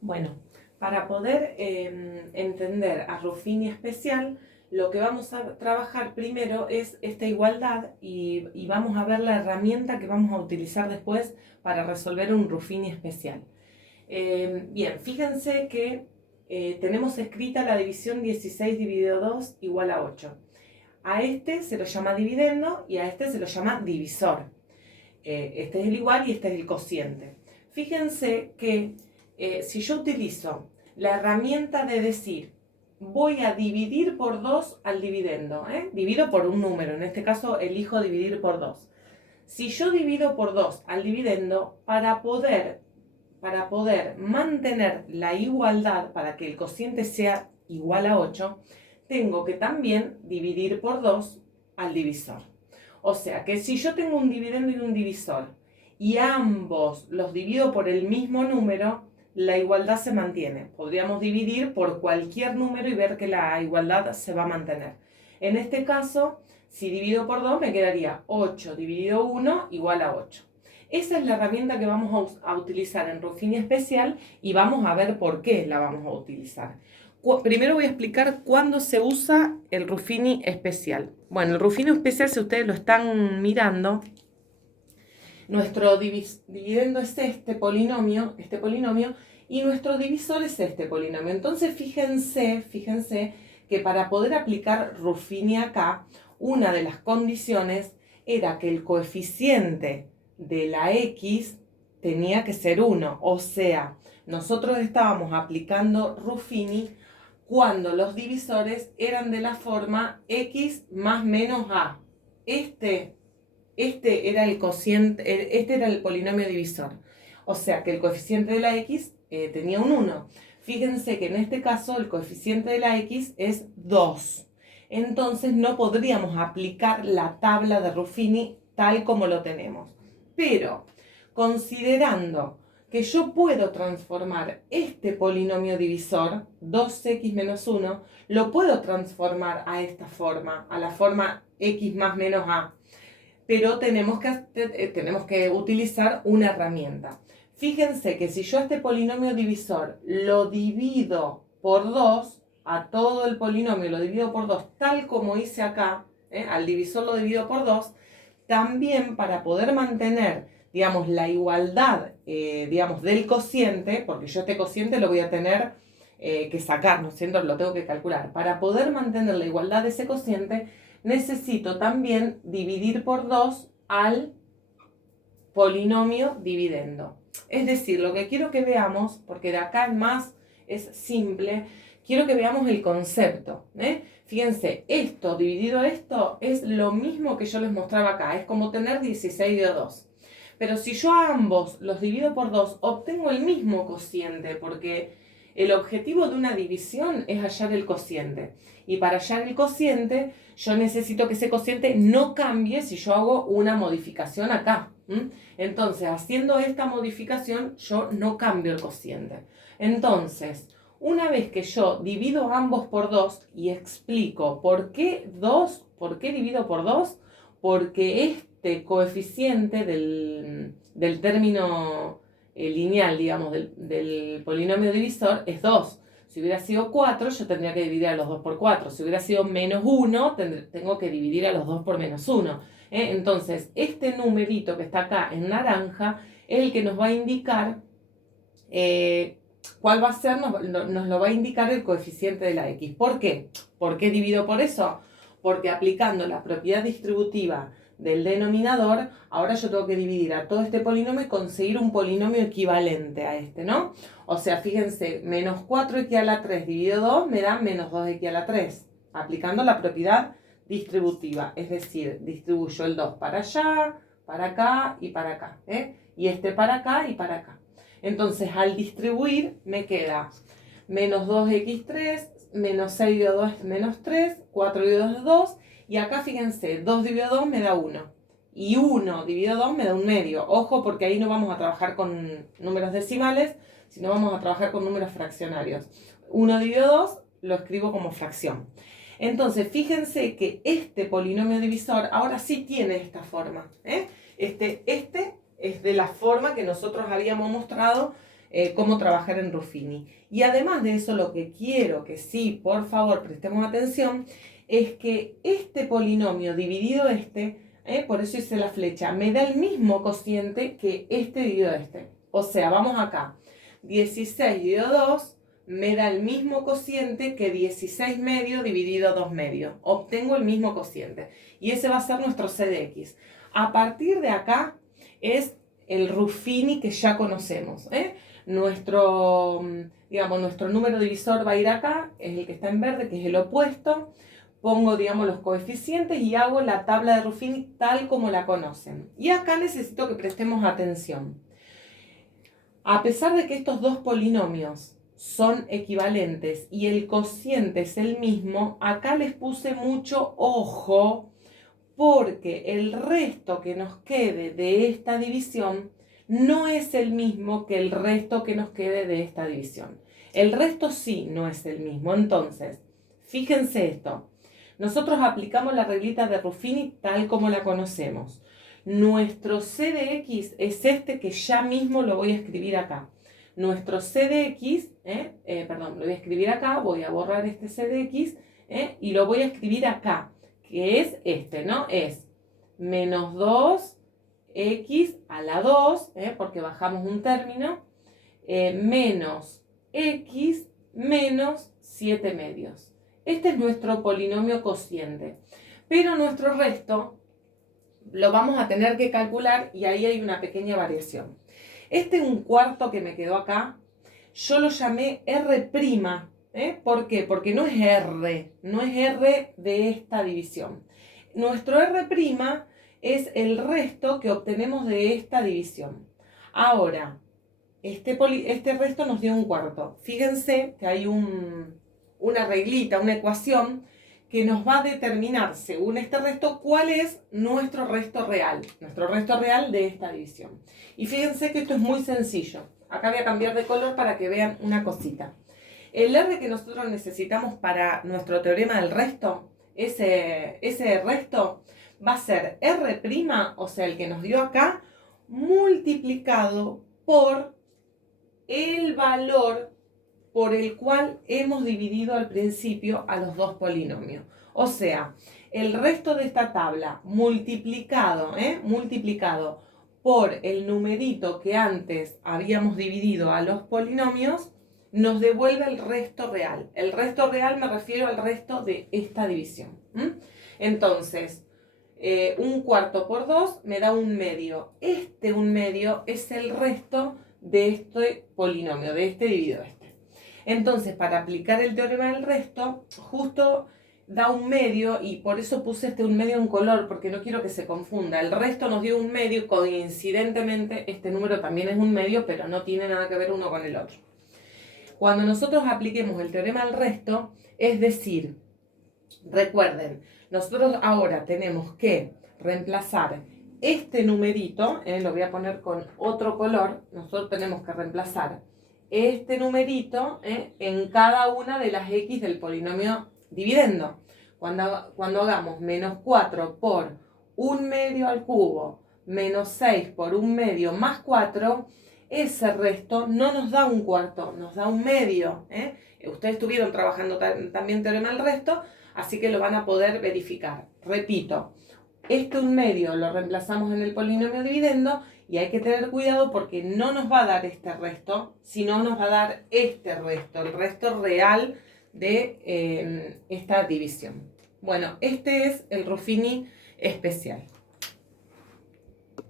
Bueno, para poder entender a Ruffini especial, lo que vamos a trabajar primero es esta igualdad y vamos a ver la herramienta que vamos a utilizar después para resolver un Ruffini especial. Bien, fíjense que tenemos escrita la división 16 dividido 2 igual a 8. A este se lo llama dividendo y a este se lo llama divisor. Este es el igual y este es el cociente. Fíjense que si yo utilizo la herramienta de decir voy a dividir por 2 al dividendo, divido por un número, en este caso elijo dividir por 2. Si yo divido por 2 al dividendo, para poder mantener la igualdad, para que el cociente sea igual a 8, tengo que también dividir por 2 al divisor. O sea que si yo tengo un dividendo y un divisor y ambos los divido por el mismo número, la igualdad se mantiene. Podríamos dividir por cualquier número y ver que la igualdad se va a mantener. En este caso, si divido por 2 me quedaría 8 dividido 1 igual a 8. Esa es la herramienta que vamos a utilizar en Ruffini especial y vamos a ver por qué la vamos a utilizar. Primero voy a explicar cuándo se usa el Ruffini especial. Bueno, el Ruffini especial, si ustedes lo están mirando, nuestro dividendo es este polinomio, y nuestro divisor es este polinomio. Entonces fíjense que para poder aplicar Ruffini acá, una de las condiciones era que el coeficiente de la x tenía que ser 1. O sea, nosotros estábamos aplicando Ruffini cuando los divisores eran de la forma x más menos a. Este era el cociente, este era el polinomio divisor. O sea que el coeficiente de la x tenía un 1. Fíjense que en este caso el coeficiente de la x es 2. Entonces no podríamos aplicar la tabla de Ruffini tal como lo tenemos. Pero considerando que yo puedo transformar este polinomio divisor, 2x menos 1, lo puedo transformar a esta forma, a la forma x más menos a. Pero tenemos que utilizar una herramienta. Fíjense que si yo este polinomio divisor lo divido por 2, a todo el polinomio lo divido por 2, tal como hice acá, al divisor lo divido por 2, también para poder mantener, digamos, la igualdad, digamos, del cociente, porque yo este cociente lo voy a tener que sacar, ¿no es cierto? Lo tengo que calcular. Para poder mantener la igualdad de ese cociente, necesito también dividir por 2 al polinomio dividendo. Es decir, lo que quiero que veamos, porque de acá en más es simple, quiero que veamos el concepto. Fíjense, esto dividido esto es lo mismo que yo les mostraba acá, es como tener 16 de 2. Pero si yo a ambos los divido por 2, obtengo el mismo cociente, porque el objetivo de una división es hallar el cociente. Y para hallar el cociente, yo necesito que ese cociente no cambie si yo hago una modificación acá. Entonces, haciendo esta modificación, yo no cambio el cociente. Entonces, una vez que yo divido ambos por 2 y explico por qué 2, por qué divido por 2, porque este coeficiente del término lineal, digamos, del polinomio divisor es 2. Si hubiera sido 4, yo tendría que dividir a los 2 por 4. Si hubiera sido menos 1, tengo que dividir a los 2 por menos 1. Entonces, este numerito que está acá en naranja es el que nos va a indicar cuál va a ser, nos lo va a indicar el coeficiente de la x. ¿Por qué? ¿Por qué divido por eso? Porque aplicando la propiedad distributiva del denominador, ahora yo tengo que dividir a todo este polinomio y conseguir un polinomio equivalente a este, ¿no? O sea, fíjense, menos 4x a la 3 dividido 2 me da menos 2x a la 3, aplicando la propiedad distributiva, es decir, distribuyo el 2 para allá, para acá y para acá, y este para acá y para acá. Entonces, al distribuir, me queda menos 2x3, menos 6 dividido 2 es menos 3, 4 dividido 2 es 2, y acá fíjense, 2 dividido 2 me da 1, y 1 dividido 2 me da 1/2. Ojo, porque ahí no vamos a trabajar con números decimales, sino vamos a trabajar con números fraccionarios. 1 dividido 2 lo escribo como fracción. Entonces, fíjense que este polinomio divisor ahora sí tiene esta forma. Este es de la forma que nosotros habíamos mostrado cómo trabajar en Ruffini. Y además de eso, lo que quiero que sí, por favor, prestemos atención, es que este polinomio dividido por eso hice la flecha, me da el mismo cociente que este dividido este. O sea, vamos acá, 16 dividido 2 me da el mismo cociente que 16 medio dividido 2 medio. Obtengo el mismo cociente. Y ese va a ser nuestro c de x. A partir de acá es el Ruffini que ya conocemos. Nuestro número divisor va a ir acá, es el que está en verde, que es el opuesto. Pongo, los coeficientes y hago la tabla de Ruffini tal como la conocen. Y acá necesito que prestemos atención. A pesar de que estos dos polinomios son equivalentes y el cociente es el mismo, acá les puse mucho ojo porque el resto que nos quede de esta división no es el mismo que el resto que nos quede de esta división. El resto sí no es el mismo. Entonces, fíjense esto. Nosotros aplicamos la reglita de Ruffini tal como la conocemos. Nuestro c de x es este que ya mismo lo voy a escribir acá. Nuestro c de x, lo voy a escribir acá, voy a borrar este c de x y lo voy a escribir acá, que es este, ¿no? Es menos 2x a la 2, porque bajamos un término, menos x menos 7 medios. Este es nuestro polinomio cociente. Pero nuestro resto lo vamos a tener que calcular y ahí hay una pequeña variación. Este 1/4 que me quedó acá, yo lo llamé R'. ¿Por qué? Porque no es R de esta división. Nuestro R' es el resto que obtenemos de esta división. Ahora, este resto nos dio 1/4. Fíjense que hay una reglita, una ecuación que nos va a determinar, según este resto, cuál es nuestro resto real de esta división. Y fíjense que esto es muy sencillo. Acá voy a cambiar de color para que vean una cosita. El R que nosotros necesitamos para nuestro teorema del resto, ese resto va a ser R', o sea, el que nos dio acá, multiplicado por el valor por el cual hemos dividido al principio a los dos polinomios. O sea, el resto de esta tabla multiplicado por el numerito que antes habíamos dividido a los polinomios, nos devuelve el resto real. El resto real me refiero al resto de esta división. Entonces, 1/4 por 2 me da 1/2. Este 1/2 es el resto de este polinomio, de este dividido este. Entonces, para aplicar el teorema del resto, justo da 1/2 y por eso puse este 1/2 en color, porque no quiero que se confunda. El resto nos dio 1/2, coincidentemente este número también es 1/2, pero no tiene nada que ver uno con el otro. Cuando nosotros apliquemos el teorema del resto, es decir, recuerden, nosotros ahora tenemos que reemplazar este numerito, lo voy a poner con otro color, nosotros tenemos que reemplazar este numerito en cada una de las x del polinomio dividendo. Cuando hagamos menos 4 por 1/2 al cubo, menos 6 por 1/2 más 4, ese resto no nos da 1/4, nos da 1/2. Ustedes estuvieron trabajando también teorema del resto, así que lo van a poder verificar. Repito, este 1/2 lo reemplazamos en el polinomio dividendo y hay que tener cuidado porque no nos va a dar este resto, sino nos va a dar este resto, el resto real de esta división. Bueno, este es el Ruffini especial.